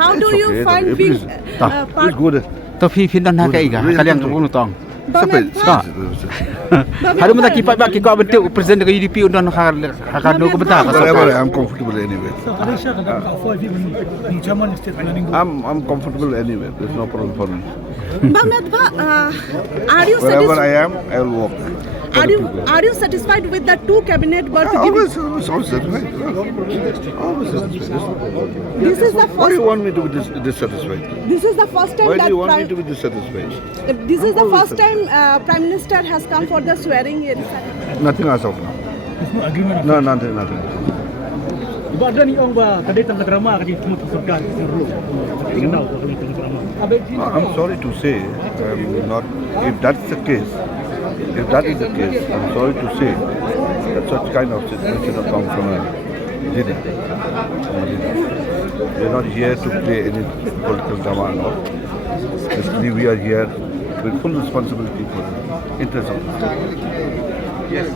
How do you find being It's good. ตัวพี่พินดอนนาแกอีกอ่ะกะเลียงตรงตอง Bah Metbah. Haru mo takipa ba ki ko abente o president ka UDP undon ka do ko bata ka Whatever, I'm comfortable anyway. German state planning. I'm comfortable anyway. There's no problem for me. Bah Metbah, are you Wherever I satisfied? am, I will walk. Are you satisfied with the two cabinet berth given? Always satisfied. Always satisfied. This is the Why do you first. want me to be dissatisfied? This is the first time Why do that you want me to be dissatisfied? this is the always first time Prime Minister has come for the swearing in. Nothing as of now. There's no agreement. No, nothing. Iba ada ni orang ba kadai tang drama kadi semua terserkan seru. Tinggal tahu kadai tang drama. I'm sorry to say, not if that's the case. If that is the case, I'm sorry to say that such kind of situation should have come from a leader. We're not here to play any political drama and all. Basically, we are here with full responsibility for the interests of the state.